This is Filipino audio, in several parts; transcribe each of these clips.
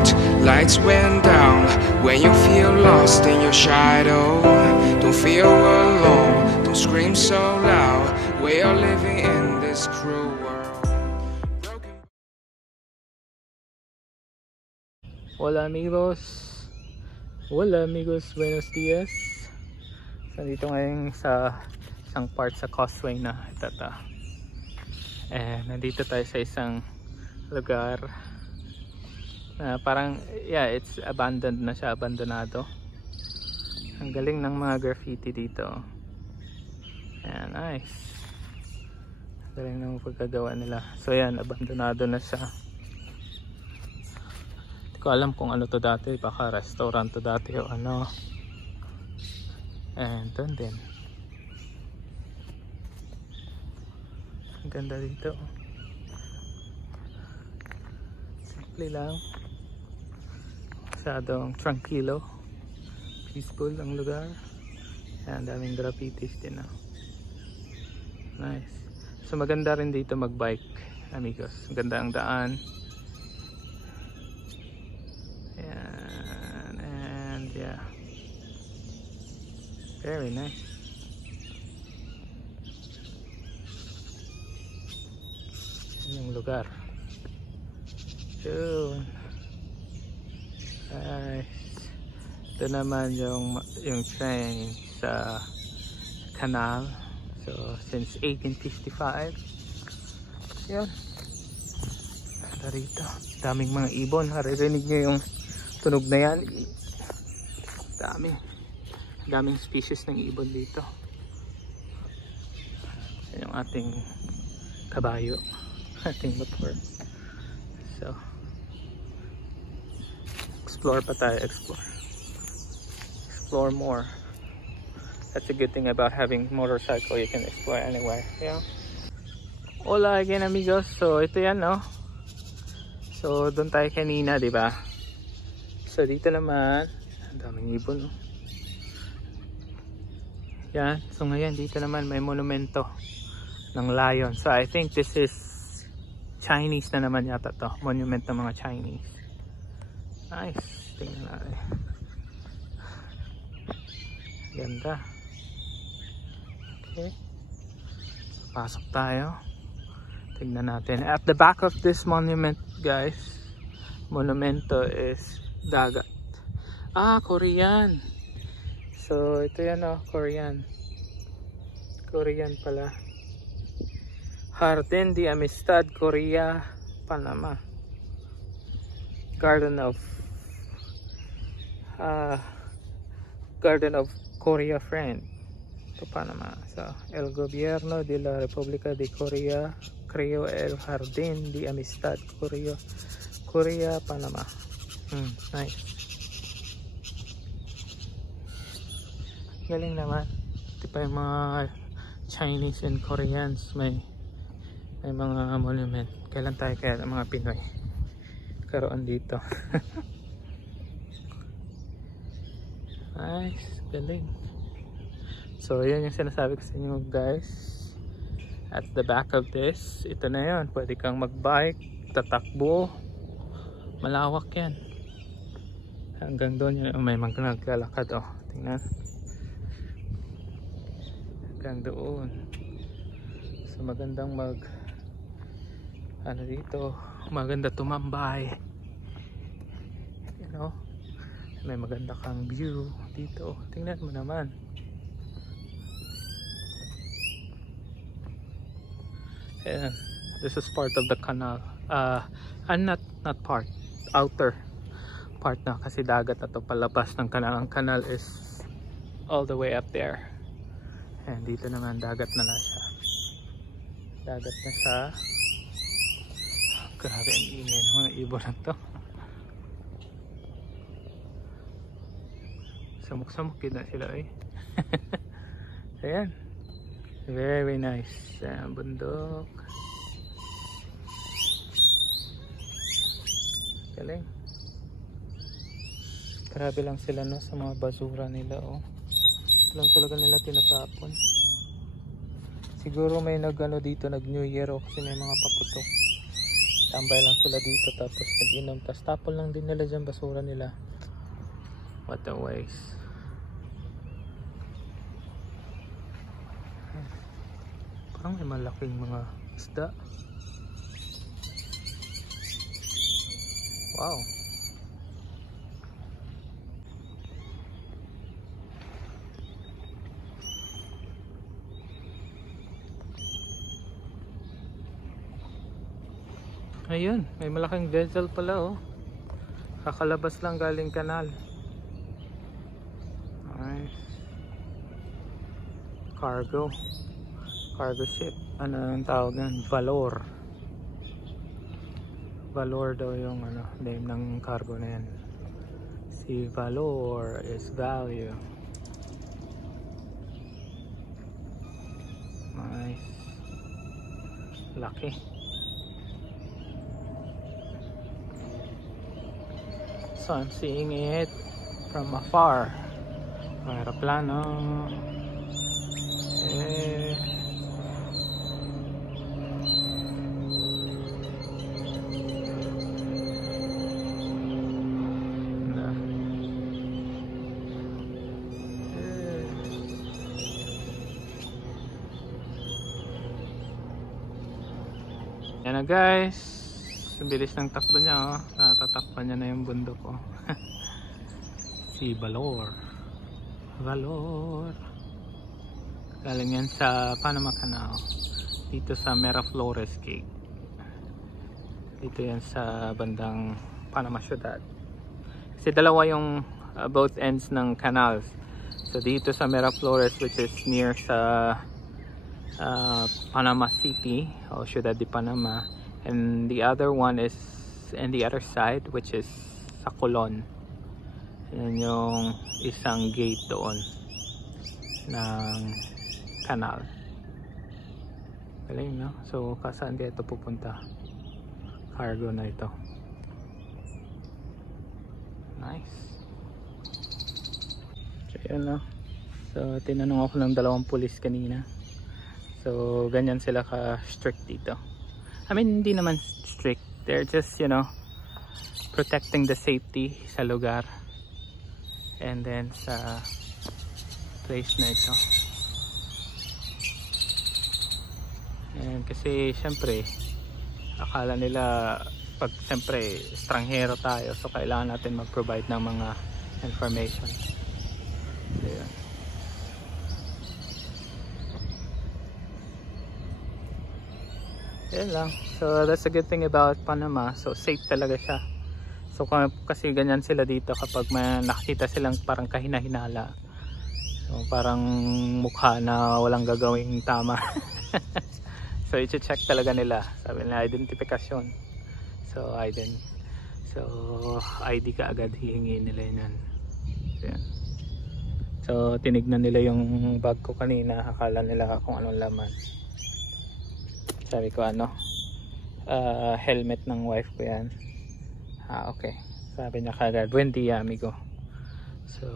out, lights went down. When you feel lost in your shadow, don't feel alone, don't scream so loud. We are living in this cruel world. Hola amigos, buenos dias. So, nandito ngayon sa isang part sa causeway na ito. Nandito tayo sa isang lugar na parang, yeah, it's abandoned na siya, abandonado. Ang galing ng mga graffiti dito. Ayan, nice. Ang galing ng pagkagawa nila. So yan, abandonado na siya. Hindi ko alam kung ano to dati, baka restaurant to dati o ano. And doon din, ang ganda dito, simple lang, masyadong tranquilo, peaceful ang lugar. Ayan, daming graffitis din, nice. So maganda rin dito mag bike amigos, ganda ang daan. Ayan, and yeah, very nice. Yung lugar. Yun. Nice. Ito naman yung train sa canal. So since 1855. Yun. Rito. Daming mga ibon. Naririnig nyo yung tunog na yan. Daming species ng ibon dito. Yung ating kabayo, ating motor. So explore pa tayo, explore more. That's a good thing about having motorcycle, you can explore anywhere. Yeah. Hola again amigos. So ito yan, no? So doon tayo kanina, di ba? So dito naman ang daming ibon, no? Yan. So ngayon dito naman may monumento ng lion. So I think this is Chinese na naman yata to. Monument ng mga Chinese. Nice. Tingnan natin. Ganda. Okay. Pasok tayo. Tingnan natin. At the back of this monument, guys, monumento is dagat. Korean. So ito yan, Korean. Korean pala. Jardín de Amistad Korea, Panama. Garden of Korea Friend to Panama. So el gobierno de la República de Korea creó el Jardín de Amistad Korea, Panama. Nice. Galing naman. Ito pa yung mga Chinese and Koreans, may mga monument. Kailan tayo kaya ng mga Pinoy karoon dito? Nice, galing. So yun yung sinasabi ko sa inyo, guys. At the back of this, ito na yun, pwede kang magbike, tatakbo, malawak yan. Hanggang doon yun, may mga naglalakad, tingnan. Hanggang doon. So magandang dito, maganda tumambay, you know, may maganda kang view dito. Tingnan mo naman. And this is part of the canal, and not part, outer part na, kasi dagat na to palabas ng canal. Ang canal is all the way up there, and dito naman dagat na siya. Dagat na siya. Grabe ang ingay ng mga ibon na to. Samok-samok na sila, Ayan. Very nice. Ayan, bundok. Galing. Grabe lang sila, no, sa mga basura nila, Ito lang talaga nila tinatapon. Siguro may dito, nag New Year, kasi may mga paputok. Tambay lang sila dito tapos nag-inom. Tapos tapon lang din nila dyan basura nila. What a waste. Parang may malaking mga isda. Wow. Ayun, may malaking vessel pala oh. Kakalabas lang galing kanal. Nice. Cargo ship. Ano ang tawag yan? Valor. Valor daw yung name ng cargo na yan. Si Valor is value. Nice. Laki. So I'm seeing it from afar. Aeroplano. Yan na guys. Ang bilis ng takbo niya oh. Natatakpan niya na yung bundok oh. Si Valor. Valor. Galing yan sa Panama Canal. Dito sa Miraflores Gate. Dito yan sa bandang Panama Ciudad. Kasi dalawa yung both ends ng canals. So dito sa Miraflores, which is near sa Panama City o Ciudad de Panama, and the other one is in the other side, which is sa Colon. Yan yung isang gate doon ng canal. Galing no? So saan kaya ito pupunta? Cargo na ito. Nice. So yun no? So tinanong ako ng dalawang pulis kanina. So ganyan sila ka strict dito. I mean hindi naman strict. They're just protecting the safety sa lugar. And then sa place na ito. And kasi syempre akala nila pag syempre estranghero tayo, so kailangan natin mag-provide ng mga information. So, yun. Yan lang. So that's a good thing about Panama. So safe talaga siya. So kasi ganyan sila dito kapag may nakikita silang parang kahina-hinala. So parang mukha na walang gagawing tama. So i-check talaga nila. Sabi nila identifikasyon. So ID ka agad hihingi nila yan. So, yan. So tinignan nila yung bag ko kanina. Akala nila kung anong laman. Sabi ko helmet ng wife ko yan. Okay. Sabi niya kagad, buen dia amigo. So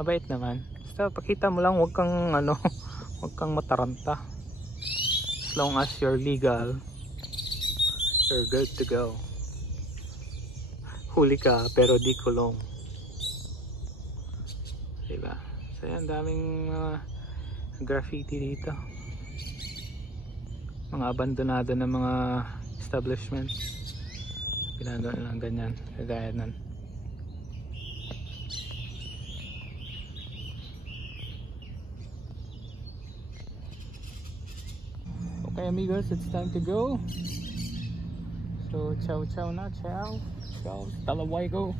mabait naman. Basta pakita mo lang, wag kang mataranta. As long as you're legal, you're good to go. Huli ka pero di kulong. Diba? So yan, daming graffiti dito. Mga abandonado na mga establishments. Ginagawa lang ganyan, kagaya nun. Okay amigos, it's time to go. So ciao na, ciao. Hasta luego.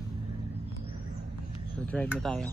So drive na tayo.